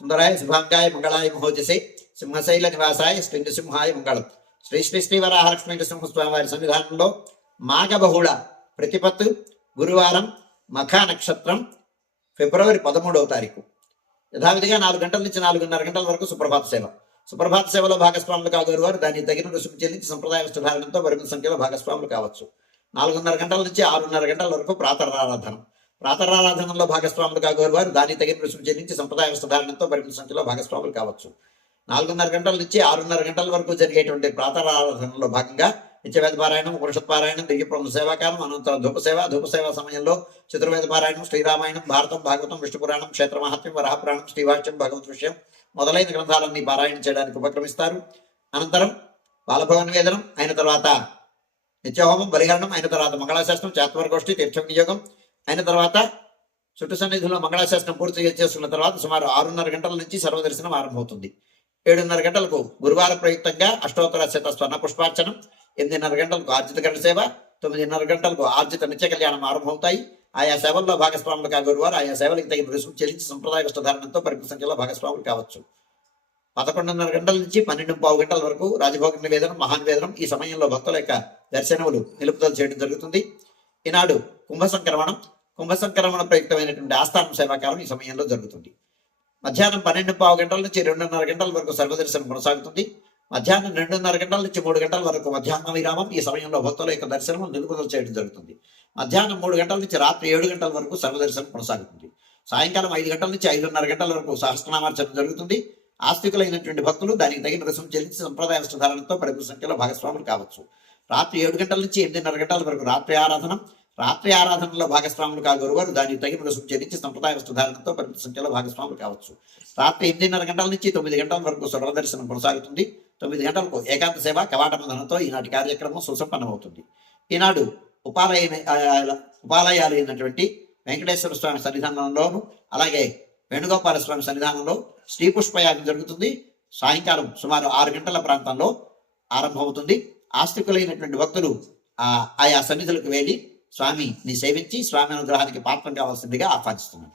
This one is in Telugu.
సుందరాయ శుభాంగాయ మంగళాయ మహోజసే సింహశైల నివాసాయ శ్రీ నృసింహాయ మంగళం. శ్రీ శ్రీ శ్రీ వరాహలక్ష్మీ నృసింహస్వామి వారి సన్నిధానంలో మాఘబహుళ ప్రతిపత్తు గురువారం మఖా నక్షత్రం ఫిబ్రవరి 13వ తారీఖు యథావిధిగా 4 గంటల నుంచి 4:30 గంటల వరకు సుప్రభాత సేవ. సుప్రభాత సేవలో భాగస్వాములు కాగోరు వారు దాన్ని తగిన రుసుము చెల్లించి సంప్రదాయ వస్త్రధారణంతో పరిమిత సంఖ్యలో భాగస్వాములు కావచ్చు. 4:30 గంటల నుంచి 6:30 గంటల వరకు ప్రాతరారాధన. ప్రాతరారాధనలో భాగస్వాములు కాగోరు వారు దాన్ని తగిన రుసుము చెల్లించి సంప్రదాయ వస్త్రధారణంతో పరిమిత సంఖ్యలో భాగస్వాములు కావచ్చు. 4:30 గంటల నుంచి 6:30 గంటల వరకు జరిగేటువంటి ప్రాతరారాధనలో భాగంగా నిత్యవేద పారాయణం, ఉపనిషత్ పారాయణం, దివ్యప్రబంధ సేవాకాలం, అనంతరం ధూపసేవ సమయంలో చతుర్వేద పారాయణం, శ్రీరామాయణం, భారతం, భాగవతం, విష్ణు పురాణం, క్షేత్ర మహాత్మ్యం, వరాహపురాణం, శ్రీభాష్యం, భగవత్ విషయం మొదలైన గ్రంథాలన్నీ పారాయణ చేయడానికి ఉపక్రమిస్తారు. అనంతరం బాలభవ నివేదనం అయిన తర్వాత నిత్యహోమం, బలిహరణం అయిన తర్వాత మంగళాశాస్త్రం, చాత్వరగోష్ఠి, తీర్థ వినియోగం అయిన తర్వాత చుట్టు సన్నిధిలో మంగళాశాస్త్రం పూర్తి చేసుకున్న తర్వాత సుమారు 6:30 గంటల నుంచి సర్వదర్శనం ఆరంభమవుతుంది. 7:30 గంటలకు గురువార ప్రయుక్తంగా అష్టోత్తర శత స్వర్ణ పుష్పార్చనం, 8:30 గంటలకు ఆర్జిత గణ సేవ, 9:30 గంటలకు ఆర్జిత నిత్య కళ్యాణం ఆరంభమవుతాయి. ఆయా సేవల్లో భాగస్వాములు కాగోరువారు ఆయా సేవలకు తగిన రుసుము చెల్లించి సంప్రదాయ వస్త్రధారణంతో పరిమిత సంఖ్యలో భాగస్వాములు కావచ్చు. 11:30 గంటల నుంచి 12:15 గంటల వరకు రాజభోగ నివేదనం, మహానివేదనం. ఈ సమయంలో భక్తుల యొక్క దర్శనములు నిలుపుదల చేయడం జరుగుతుంది. ఈనాడు కుంభసంక్రమణ ప్రయుక్తమైనటువంటి ఆస్థానం సేవాకాలం ఈ సమయంలో జరుగుతుంది. మధ్యాహ్నం 12:15 గంటల నుంచి 2:30 గంటల వరకు సర్వదర్శనం కొనసాగుతుంది. మధ్యాహ్నం 2:30 గంటల నుంచి 3 గంటల వరకు మధ్యాహ్న విరామం. ఈ సమయంలో భక్తుల యొక్క దర్శనం నిలుపుదల చేయడం జరుగుతుంది. మధ్యాహ్నం 3 గంటల నుంచి రాత్రి 7 గంటల వరకు సర్వదర్శనం కొనసాగుతుంది. సాయంకాలం 5 గంటల నుంచి 5:30 గంటల వరకు సహస్రనామార్చన జరుగుతుంది. ఆస్తికులైనటువంటి భక్తులు దానికి తగిన రుసుము చెల్లించి సంప్రదాయ వస్త్రధారణతో పరిమిత సంఖ్యలో భాగస్వాములు కావచ్చు. రాత్రి 7 గంటల నుంచి 8:30 గంటల వరకు రాత్రి ఆరాధనలో భాగస్వాములు కాగోరు వారు దానికి తగిన రుసుము చెల్లించి సంప్రదాయ వస్త్రధారణతో పరిమిత సంఖ్యలో భాగస్వాములు కావచ్చు. రాత్రి 8:30 గంటల నుంచి 9 గంటల వరకు సర్వదర్శనం కొనసాగుతుంది. 9 గంటలకు ఏకాంత సేవ కవాటమందనంతో ఈనాటి కార్యక్రమం సుసంపన్నమవుతుంది. ఈనాడు ఉపాలయాలు అయినటువంటి వెంకటేశ్వర స్వామి సన్నిధానంలోను అలాగే వేణుగోపాల స్వామి సన్నిధానంలో శ్రీ పుష్పయాగం జరుగుతుంది. సాయంకాలం సుమారు 6 గంటల ప్రాంతంలో ఆరంభమవుతుంది. ఆస్తికులైనటువంటి భక్తులు ఆయా సన్నిధులకు వెళ్ళి స్వామిని సేవించి స్వామి అనుగ్రహానికి పాత్రం కావాల్సిందిగా ఆహ్వానిస్తున్నాను.